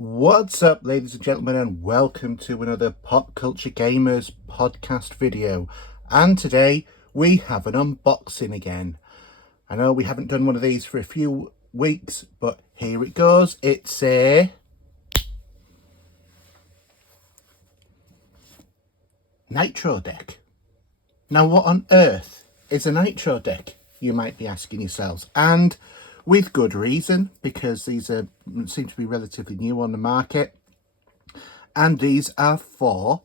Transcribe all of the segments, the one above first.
What's up, ladies and gentlemen, and welcome to another Pop Culture Gamers podcast video. And today we have an unboxing again. I know we haven't done one of these for a few weeks, but here it goes. It's a Nitro Deck. Now, what on earth is a Nitro Deck, you might be asking yourselves, and with good reason, because these seem to be relatively new on the market, and these are for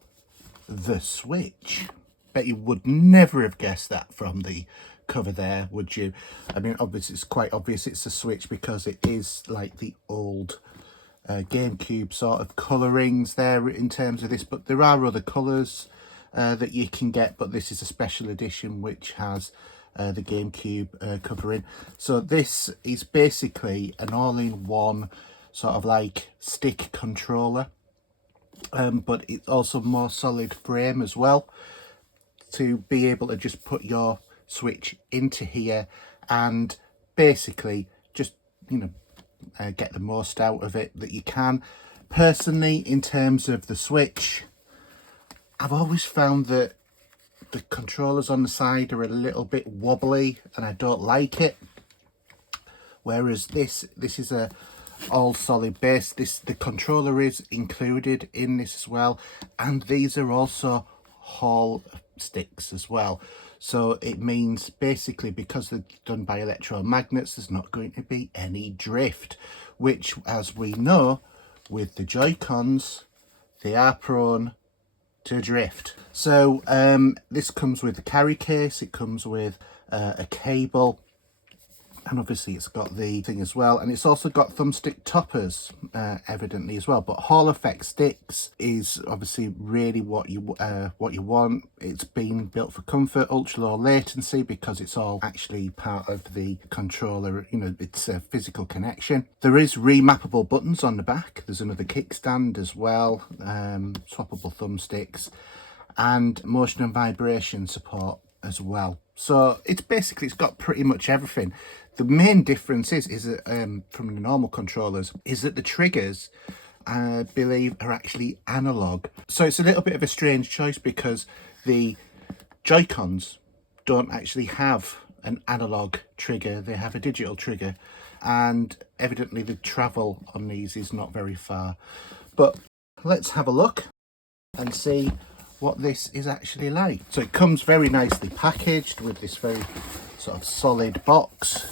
the Switch. Bet you would never have guessed that from the cover there, would you? I mean, obviously it's quite obvious it's a Switch because it is like the old GameCube sort of colourings there in terms of this, but there are other colours that you can get, but this is a special edition which has the GameCube covering. So this is basically an all-in-one sort of like stick controller, but it's also more solid frame as well, to be able to just put your Switch into here and basically just, you know, get the most out of it that you can. Personally, in terms of the Switch, I've always found that the controllers on the side are a little bit wobbly and I don't like it. Whereas this is a all solid base. The controller is included in this as well, and these are also Hall sticks as well. So it means basically, because they're done by electromagnets, there's not going to be any drift, which, as we know, with the Joy-Cons, they are prone to drift. So this comes with the carry case, it comes with a cable, and obviously it's got the thing as well, and it's also got thumbstick toppers evidently as well. But Hall effect sticks is obviously really what you want. It's been built for comfort, ultra low latency, because it's all actually part of the controller, you know, it's a physical connection. There is remappable buttons on the back, there's another kickstand as well, swappable thumbsticks, and motion and vibration support as well. So it's got pretty much everything. The main difference is that from the normal controllers is that the triggers, I believe, are actually analog. So it's a little bit of a strange choice because the Joy-Cons don't actually have an analog trigger, they have a digital trigger, and evidently the travel on these is not very far. But let's have a look and see what this is actually like. So it comes very nicely packaged with this very sort of solid box.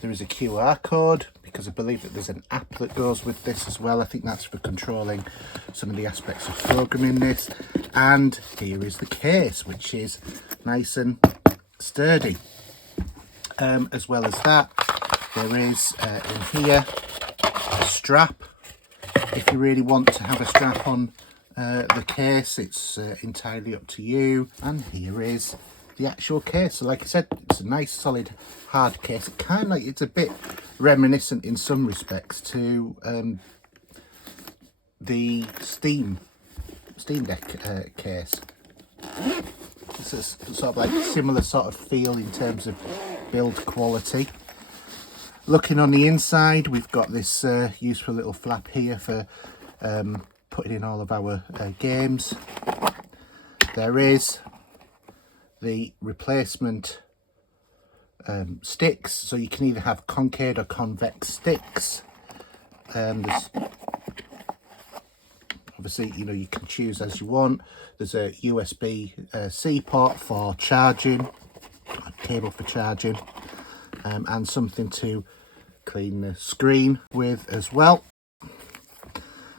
There is a QR code, because I believe that there's an app that goes with this as well. I think that's for controlling some of the aspects of programming this. And here is the case, which is nice and sturdy. As well as that, there is in here a strap. If you really want to have a strap on the case, it's entirely up to you. And here is the actual case. So like I said, it's a nice solid hard case. It's a bit reminiscent in some respects to the Steam Deck case. It's a sort of like similar sort of feel in terms of build quality. Looking on the inside, we've got this useful little flap here for putting in all of our games. There is the replacement sticks, so you can either have concave or convex sticks. There's obviously, you know, you can choose as you want. There's a USB-C port for charging, a cable for charging, and something to clean the screen with as well.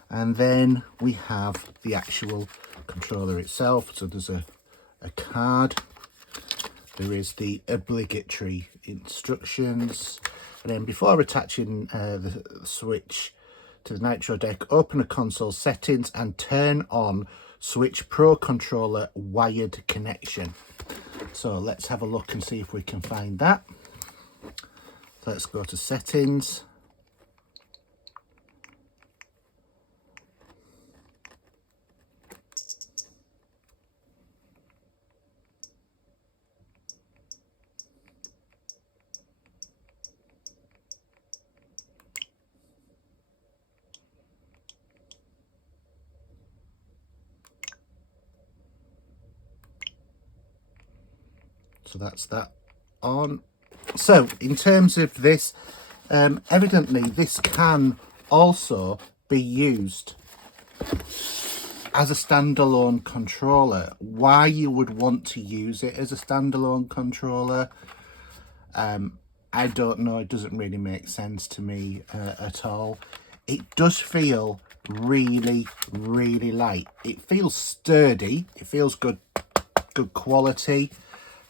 And then we have the actual controller itself. So there's a card. There is the obligatory instructions. And then before attaching the Switch to the Nitro Deck, open a console settings and turn on Switch Pro controller wired connection. So let's have a look and see if we can find that. Let's go to settings. So that's that on. So in terms of this, evidently this can also be used as a standalone controller. Why you would want to use it as a standalone controller, I don't know. It doesn't really make sense to me at all. It does feel really, really light. It feels sturdy. It feels good quality.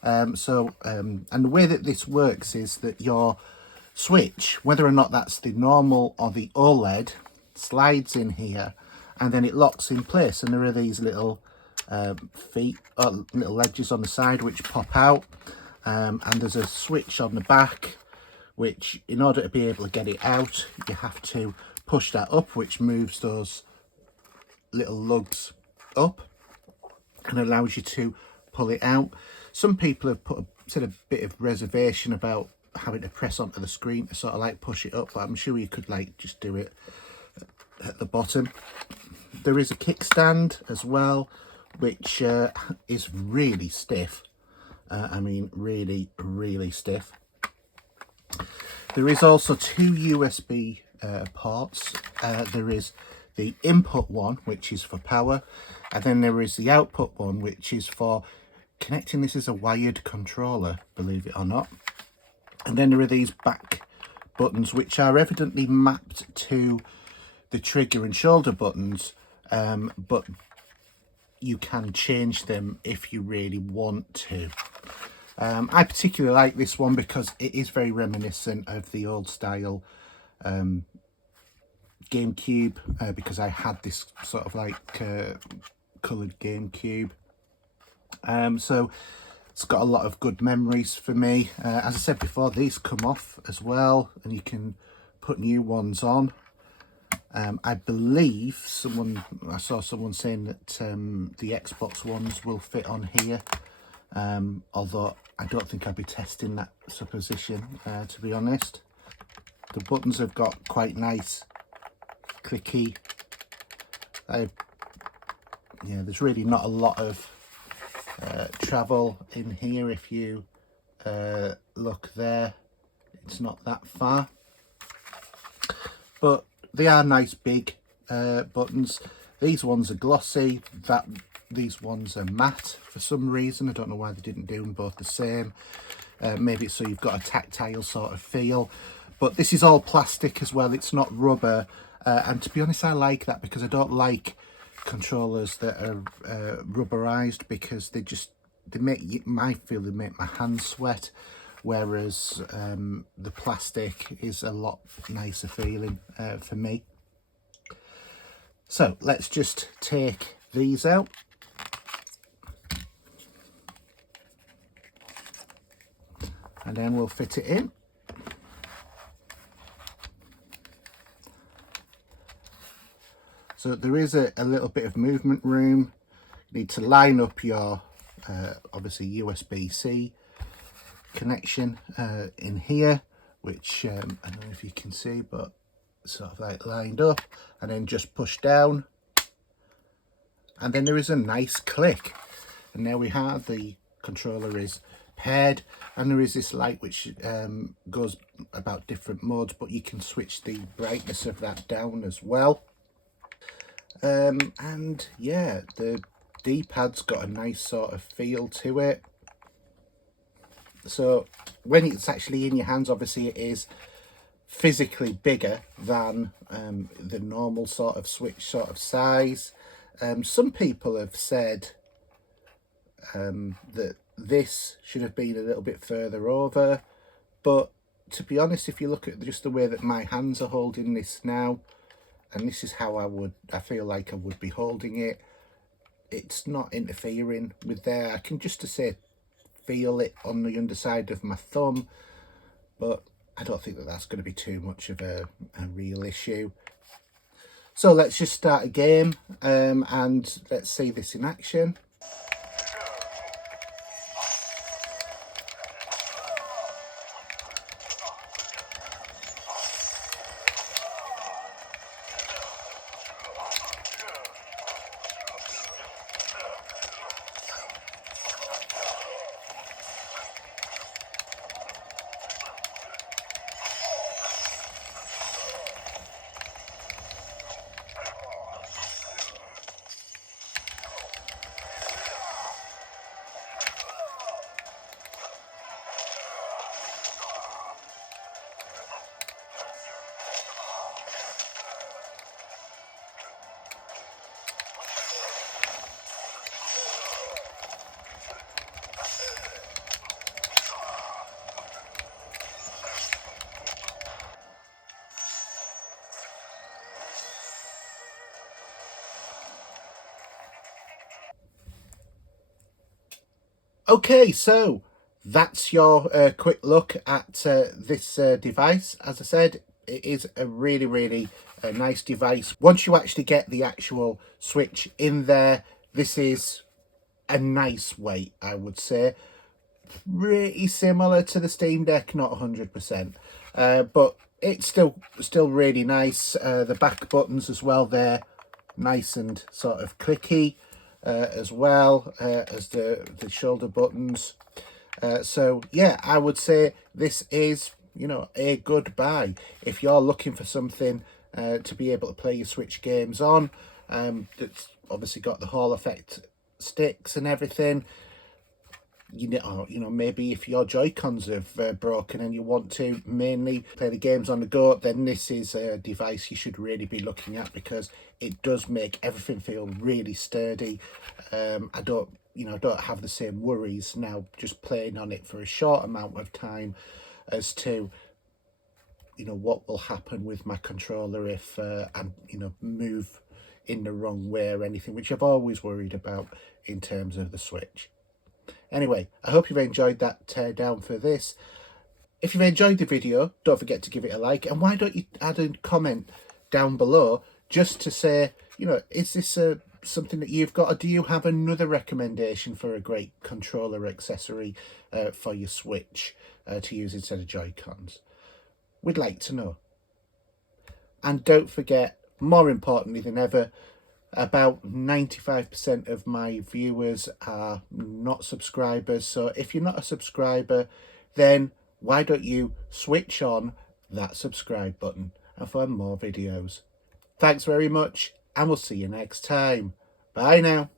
And the way that this works is that your Switch, whether or not that's the normal or the OLED, slides in here and then it locks in place, and there are these little feet or little ledges on the side which pop out, and there's a switch on the back which, in order to be able to get it out, you have to push that up, which moves those little lugs up and allows you to pull it out. Some people have put a sort of bit of reservation about having to press onto the screen to sort of like push it up, but I'm sure you could like just do it at the bottom. There is a kickstand as well, which is really stiff. I mean, really, really stiff. There is also two USB ports. There is the input one, which is for power, and then there is the output one, which is for connecting this as a wired controller, believe it or not. And then there are these back buttons, which are evidently mapped to the trigger and shoulder buttons, but you can change them if you really want to. I particularly like this one because it is very reminiscent of the old style GameCube, because I had this sort of like coloured GameCube. So it's got a lot of good memories for me. As I said before, these come off as well and you can put new ones on. I believe I saw someone saying that the Xbox ones will fit on here, although I don't think I'd be testing that supposition, to be honest. The buttons have got quite nice clicky. Yeah, there's really not a lot of travel in here. If you look there, it's not that far, but they are nice big buttons. These ones are glossy, these ones are matte for some reason. I don't know why they didn't do them both the same. Maybe it's so you've got a tactile sort of feel, but this is all plastic as well. It's not rubber, and to be honest, I like that because I don't like controllers that are rubberized, because they make my hands sweat, whereas the plastic is a lot nicer feeling for me. So let's just take these out. And then we'll fit it in. So there is a little bit of movement room. You need to line up your obviously USB-C connection in here, which I don't know if you can see, but sort of like lined up, and then just push down, and then there is a nice click, and there we have the controller is paired, and there is this light which goes about different modes, but you can switch the brightness of that down as well. And yeah, the D-pad's got a nice sort of feel to it. So when it's actually in your hands, obviously it is physically bigger than the normal sort of Switch sort of size. Some people have said that this should have been a little bit further over, but to be honest, if you look at just the way that my hands are holding this now, and this is how I feel like I would be holding it, it's not interfering with there. I can just to say feel it on the underside of my thumb, but I don't think that that's going to be too much of a real issue. So let's just start a game and let's see this in action. Okay, so that's your quick look at this device. As I said, it is a really nice device. Once you actually get the actual Switch in there, this is a nice weight, I would say. Pretty similar to the Steam Deck, not 100%, but it's still really nice. The back buttons as well, they're nice and sort of clicky, as well as the shoulder buttons. So yeah, I would say this is, you know, a good buy if you're looking for something to be able to play your Switch games on. That's obviously got the Hall effect sticks and everything. You know, maybe if your Joy-Cons have broken and you want to mainly play the games on the go, then this is a device you should really be looking at, because it does make everything feel really sturdy. I don't have the same worries now just playing on it for a short amount of time as to, you know, what will happen with my controller if I'm, you know, move in the wrong way or anything, which I've always worried about in terms of the Switch. Anyway, I hope you've enjoyed that teardown for this. If you've enjoyed the video, don't forget to give it a like. And why don't you add a comment down below just to say, you know, is this something that you've got, or do you have another recommendation for a great controller accessory for your Switch to use instead of Joy-Cons? We'd like to know. And don't forget, more importantly than ever, about 95% of my viewers are not subscribers. So if you're not a subscriber, then why don't you switch on that subscribe button and for more videos. Thanks very much, and we'll see you next time. Bye now.